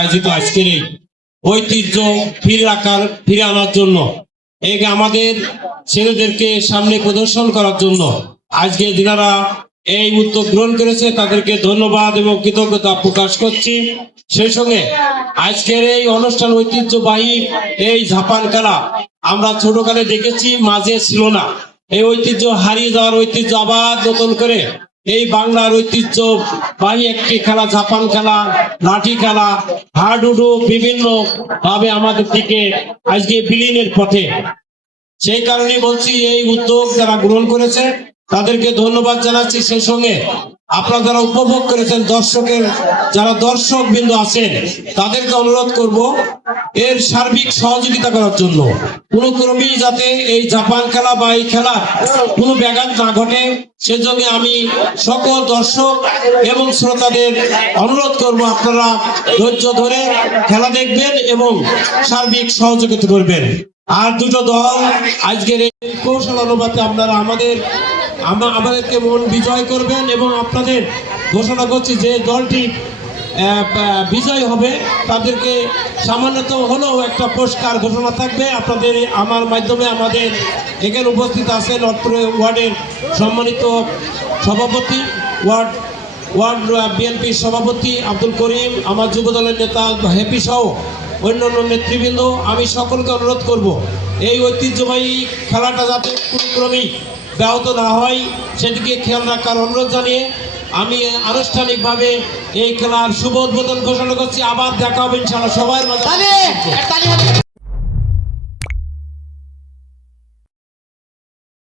আয়োজিত আজকের এই ঐতিহ্য ফিরে রাখার ফিরে আনার জন্য এই আমাদের ছেলেদেরকে সামনে প্রদর্শন করার জন্য আজকে যারা এই উদ্যোগ গ্রহণ করেছে, তাদেরকে ধন্যবাদ এবং কৃতজ্ঞতা প্রকাশ করছি। সেই সঙ্গে আজকের এই অনুষ্ঠান ঐতিহ্যবাহী এই ঝাপান খেলা আমরা ছোটকালে দেখেছি, মাঝে ছিল না। এই ঐতিহ্য হারিয়ে যাওয়ার ঐতিহ্য আবার নতুন করে এই বাংলার ঐতিহ্য বাহী একটি খেলা, জাপান খেলা, লাঠি খেলা হাডুডু বিভিন্ন ভাবে আমাদের দিকে আজকে বিলীনের পথে। সেই কারণে বলছি, এই উদ্যোগ যারা গ্রহণ করেছে, তাদেরকে ধন্যবাদ জানাচ্ছি। সেই সঙ্গে আপনারা যারা উপভোগ করেছেন, দর্শকের যারা দর্শক বিন্দু আছেন, তাদেরকে অনুরোধ করব এর সার্বিক সহযোগিতা করার জন্য। কোনো ক্রমেই যাতে এই জাপান খেলা বা এই খেলা কোনো ব্যাঘাত না ঘটে, সেজন্য আমি সকল দর্শক এবং শ্রোতাদের অনুরোধ করব, আপনারা ধৈর্য ধরে খেলা দেখবেন এবং সার্বিক সহযোগিতা করবেন। আর দুটো দল, আজকের এই কৌশল অনুপাতে আপনারা আমাদের আমা- আমাদেরকে মন বিজয় করবেন এবং আপনাদের ঘোষণা করছি যে দলটি বিজয় হবে। তাদেরকে সামান্যত হলেও একটা পুরস্কার ঘোষণা থাকবে। আপনাদের আমার মাধ্যমে আমাদের এখানে উপস্থিত আছেন অত্র ওয়ার্ডের সম্মানিত সভাপতি, ওয়ার্ড ওয়ার্ড বিএনপির সভাপতি আব্দুল করিম, আমার যুব দলের নেতা হ্যাপি সহ অন্যান্য নেতৃবৃন্দ। আমি সকলকে অনুরোধ করব, এই ঐতিহ্যবাহী খেলাটা যাতে কোনো ক্রমেই ব্যাহত না হয় সেদিকে খেয়াল রাখার অনুরোধ জানিয়ে আমি আনুষ্ঠানিকভাবে এই খেলার শুভ উদ্বোধন ঘোষণা করছি। আবার দেখা হবে ইনশাআল্লাহ। সবার মাঝে